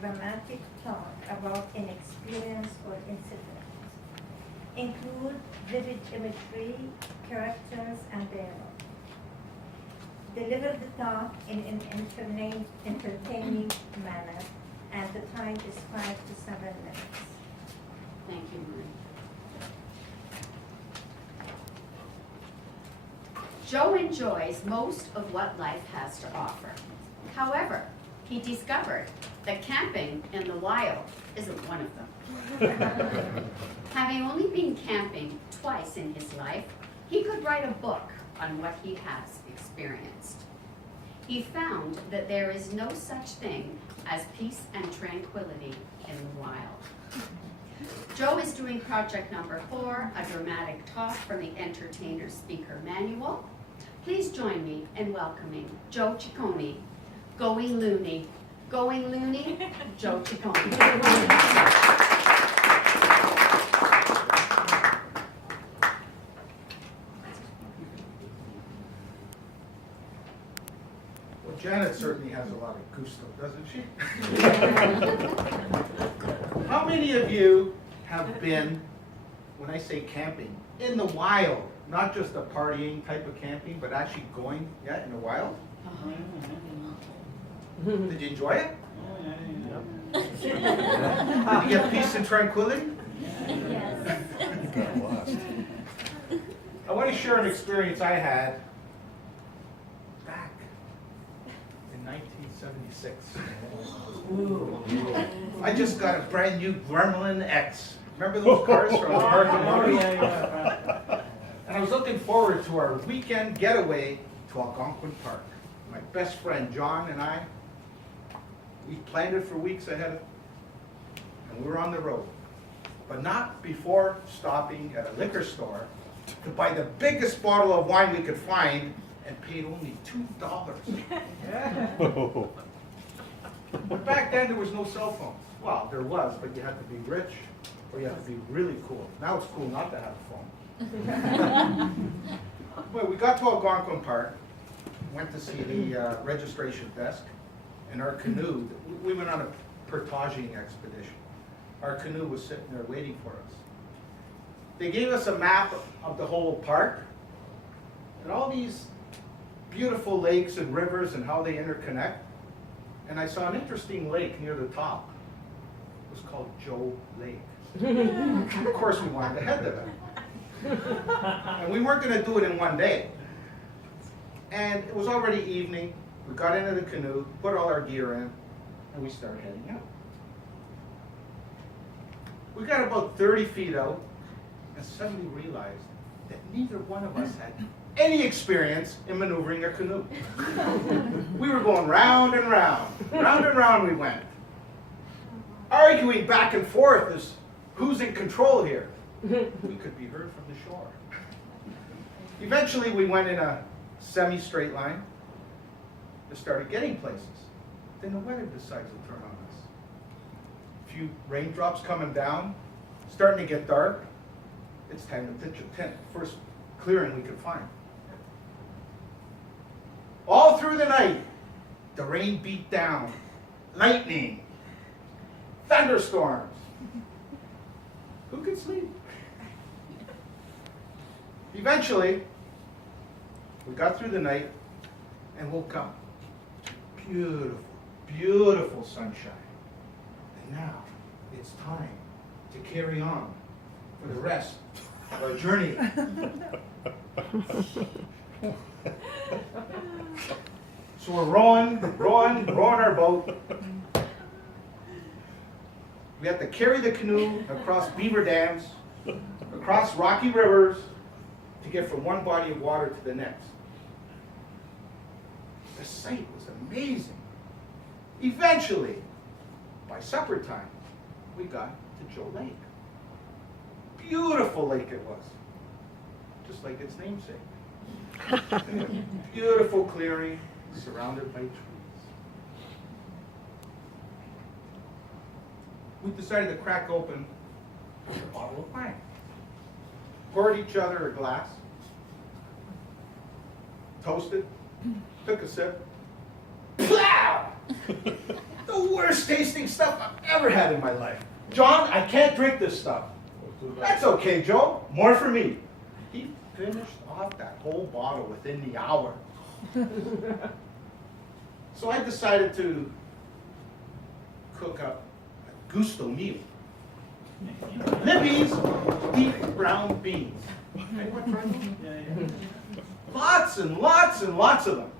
dramatic talk about an experience or incident. Include vivid imagery, characters, and dialogue. Deliver the talk in an entertaining manner, and the time is 5 to 7 minutes. Thank you, Marie. Joe enjoys most of what life has to offer. However, he discovered that camping in the wild isn't one of them. Having only been camping twice in his life, he could write a book on what he has experienced. He found that there is no such thing as peace and tranquility in the wild. Joe is doing project number 4, a dramatic talk from the Entertainer Speaker Manual. Please join me in welcoming Joe Ciccone, Going Looney. Going Looney, Joe Ciccone. Well, Janet certainly has a lot of gusto, doesn't she? How many of you have been, when I say camping, in the wild? Not just a partying type of camping, but actually going, in the wild? Did you enjoy it? Did you get peace and tranquility? Yes. I want to share an experience I had back in 1976. I just got a brand new Gremlin X. Remember those cars from American Motors? And I was looking forward to our weekend getaway to Algonquin Park. My best friend John and I, we planned it for weeks ahead, and we were on the road. But not before stopping at a liquor store to buy the biggest bottle of wine we could find and paid only $2. But back then there was no cell phones. Well, there was, but you had to be rich or you had to be really cool. Now it's cool not to have a phone. But we got to Algonquin Park, went to see the registration desk, and our canoe, we went on a portaging expedition. Our canoe was sitting there waiting for us. They gave us a map of the whole park, and all these beautiful lakes and rivers and how they interconnect. And I saw an interesting lake near the top. It was called Joe Lake. Of course, we wanted to head to that. And we weren't going to do it in one day. And it was already evening. We got into the canoe, put all our gear in, and we started heading out. We got about 30 feet out and suddenly realized that neither one of us had any experience in maneuvering a canoe. We were going round and round. Round and round we went. Arguing back and forth as who's in control here. We could be heard from the shore. Eventually we went in a semi-straight line and started getting places. Then the weather decides to turn on us. A few raindrops coming down, starting to get dark. It's time to pitch a tent. First clearing we could find. All through the night, the rain beat down. Lightning. Thunderstorms. Who could sleep? Eventually, we got through the night and woke up. Beautiful, beautiful sunshine. And now it's time to carry on for the rest of our journey. So we're rowing our boat. We have to carry the canoe across beaver dams, across rocky rivers, to get from one body of water to the next. The sight was amazing. Eventually, by supper time, we got to Joe Lake. Beautiful lake it was, just like its namesake. Beautiful clearing, surrounded by trees. We decided to crack open a bottle of wine. Poured each other a glass, toasted, took a sip. Plow! The worst tasting stuff I've ever had in my life. John, I can't drink this stuff. That's okay, Joe. More for me. He finished off that whole bottle within the hour. So I decided to cook up a gusto meal. Libby's deep brown beans. Anyone tried them? Lots and lots and lots of them.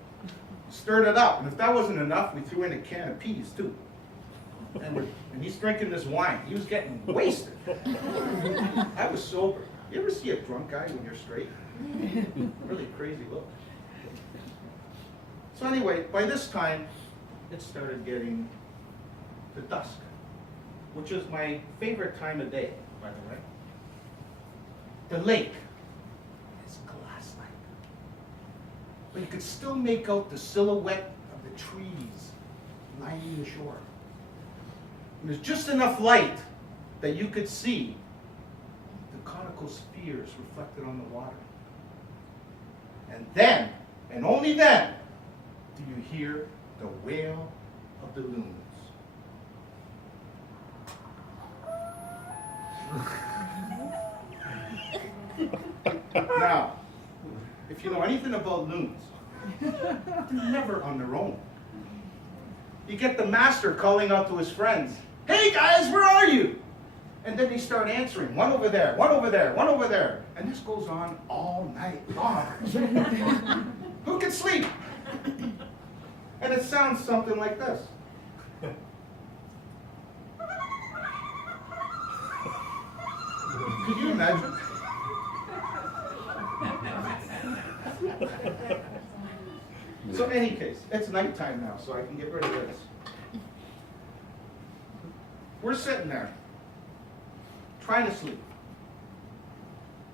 Stirred it up, and if that wasn't enough, we threw in a can of peas too. And he's drinking this wine. He was getting wasted. I was sober. You ever see a drunk guy when you're straight? Really crazy look. So anyway, by this time, it started getting to dusk, which is my favorite time of day, by the way. The lake is glass-like, but you could still make out the silhouette of the trees lining the shore. And there's just enough light that you could see the conical spheres reflected on the water. And then, and only then, do you hear the wail of the loons. Now, if you know anything about loons, they're never on their own. You get the master calling out to his friends, "Hey guys, where are you?" And then they start answering, "One over there, one over there, one over there." And this goes on all night long. Who can sleep? And it sounds something like this. Can you imagine? So in any case, it's nighttime now, so I can get rid of this. We're sitting there, trying to sleep.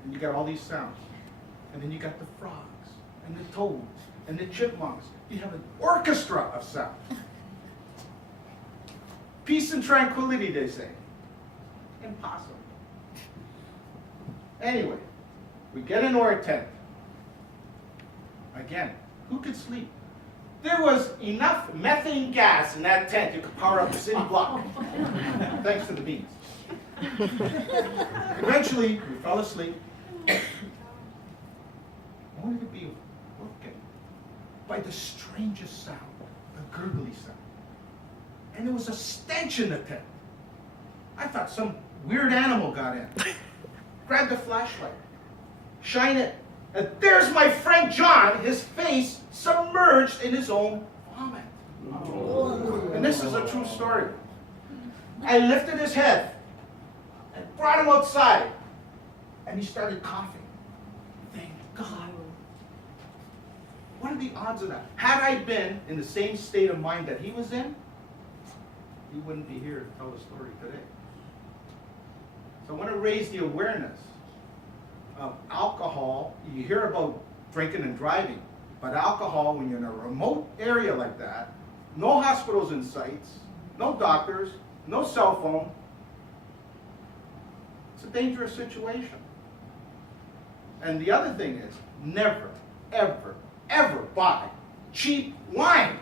And you got all these sounds. And then you got the frogs, and the toads, and the chipmunks. You have an orchestra of sound. Peace and tranquility, they say. Impossible. Anyway, we get into our tent. Again, who could sleep? There was enough methane gas in that tent you could power up a city block. Thanks to the beans. Eventually, we fell asleep. Only to be woken by the strangest sound, a gurgly sound. And there was a stench in the tent. I thought some weird animal got in. Grabbed the flashlight, shine it, and there's my friend John, his face submerged in his own vomit. Oh. And this is a true story. I lifted his head and brought him outside, and he started coughing. Thank God. What are the odds of that? Had I been in the same state of mind that he was in, he wouldn't be here to tell the story today. So I want to raise the awareness of alcohol. You hear about drinking and driving, but alcohol, when you're in a remote area like that, no hospitals in sight, no doctors, no cell phone, it's a dangerous situation. And the other thing is, never, ever, ever buy cheap wine.